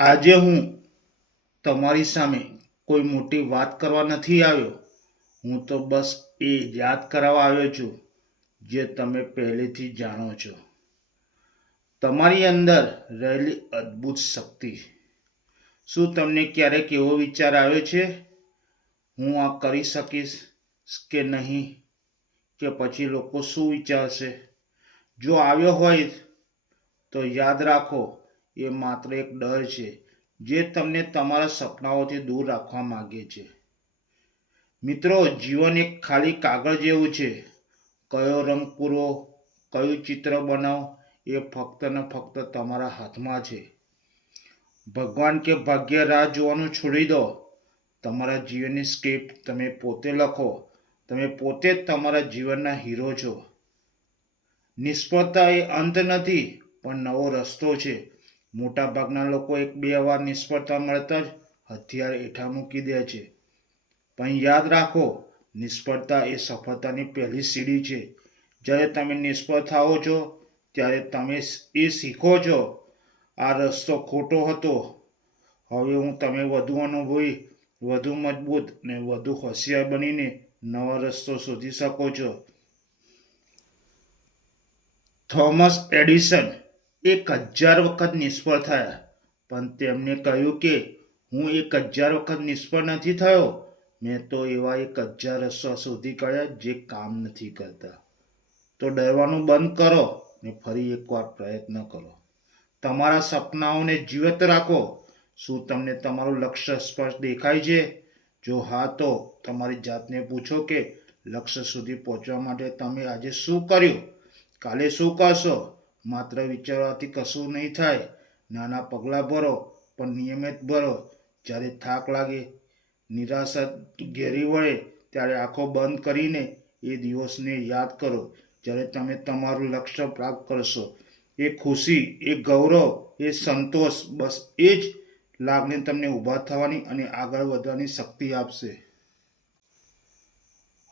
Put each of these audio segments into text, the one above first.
આજે હું તમારી સામે કોઈ મોટી વાત કરવા નથી આવ્યો. હું તો બસ એ યાદ કરાવવા આવ્યો છું જે તમે પહેલેથી જાણો છો. તમારી અંદર રહેલી અદ્ભુત શક્તિ. શું તમને ક્યારેક એવો વિચાર આવ્યો છે, હું આ કરી શકીશ કે નહીં, કે પછી લોકો શું વિચારશે? જો આવ્યો હોય તો યાદ રાખો, એ માત્ર એક ડર છે જે તમને તમારા સપનાઓથી દૂર રાખવા માંગે છે. મિત્રો, જીવન એક ખાલી કાગળ જેવું છે. કયો રંગ પૂરવો, કયું ચિત્ર બનાવો, એ ફક્ત ને ફક્ત તમારા હાથમાં છે. ભગવાન કે ભાગ્ય રાહ જોવાનું છોડી દો. તમારા જીવનની સ્ક્રિપ્ટ તમે પોતે લખો. તમે પોતે જ તમારા જીવનના હીરો છો. નિષ્ફળતા એ અંત નથી, પણ નવો રસ્તો છે. મોટાભાગના લોકો એક બે વાર નિષ્ફળતા મળતા જ હથિયાર હેઠા મૂકી દે છે. પણ યાદ રાખો, નિષ્ફળતા એ સફળતાની પહેલી સીડી છે. જ્યારે તમે નિષ્ફળ થાઓ છો ત્યારે તમે એ શીખો છો, આ રસ્તો ખોટો હતો. હવે હું તમે વધુ અનુભવી, વધુ મજબૂત અને વધુ હોશિયાર બનીને નવો રસ્તો શોધી શકો છો. થોમસ એડિસન 1000 વખત નિષ્ફળ થયા, પણ તેમણે કહ્યું કે હું 1000 વખત નિષ્ફળ નથી થયો. મેં તો એવા 1000 રસ્તા શોધી કાઢ્યા જે કામ નથી કરતા. તો ડરવાનું બંધ કરો ને ફરી એકવાર પ્રયત્ન કરો. તમારા સપનાઓને જીવંત રાખો. શું તમને તમારું લક્ષ્ય સ્પષ્ટ દેખાય છે? જો હા, તો તમારી જાતને પૂછો કે લક્ષ્ય સુધી પહોંચવા માટે તમે આજે શું કર્યું, કાલે શું કરશો? માત્ર વિચારવાથી કશું નહીં થાય. નાના પગલાં ભરો, પણ નિયમિત ભરો. જ્યારે થાક લાગે, નિરાશા ઘેરી વળે, ત્યારે આંખો બંધ કરીને એ દિવસને યાદ કરો જ્યારે તમે તમારું લક્ષ્ય પ્રાપ્ત કરશો. એ ખુશી, એ ગૌરવ, એ સંતોષ, બસ એ જ લાગણી તમને ઊભા થવાની અને આગળ વધવાની શક્તિ આપશે.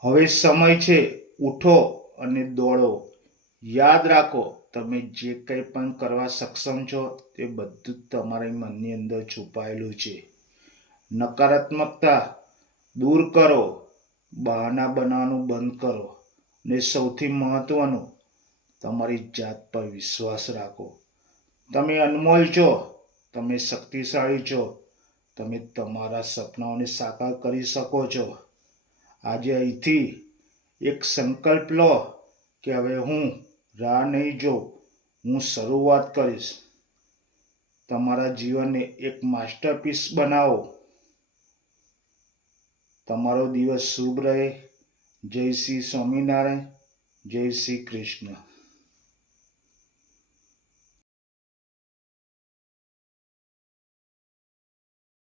હવે સમય છે, ઉઠો અને દોડો. યાદ રાખો, તમે જે કંઈ પણ કરવા સક્ષમ છો તે બધું જ તમારા મનની અંદર છુપાયેલું છે. નકારાત્મકતા દૂર કરો, બહાના બનાવવાનું બંધ કરો, અને સૌથી મહત્વનું, તમારી જાત પર વિશ્વાસ રાખો. તમે અનમોલ છો, તમે શક્તિશાળી છો, તમે તમારા સપનાઓને સાકાર કરી શકો છો. આજે અહીંથી એક સંકલ્પ લો કે હવે હું રાહ નહીં જોઉં, હું શરૂઆત કરીશ. તમારા જીવનને એક માસ્ટરપીસ બનાવો. તમારો દિવસ શુભ રહે. જય શ્રી સ્વામિનારાયણ. જય શ્રી કૃષ્ણ.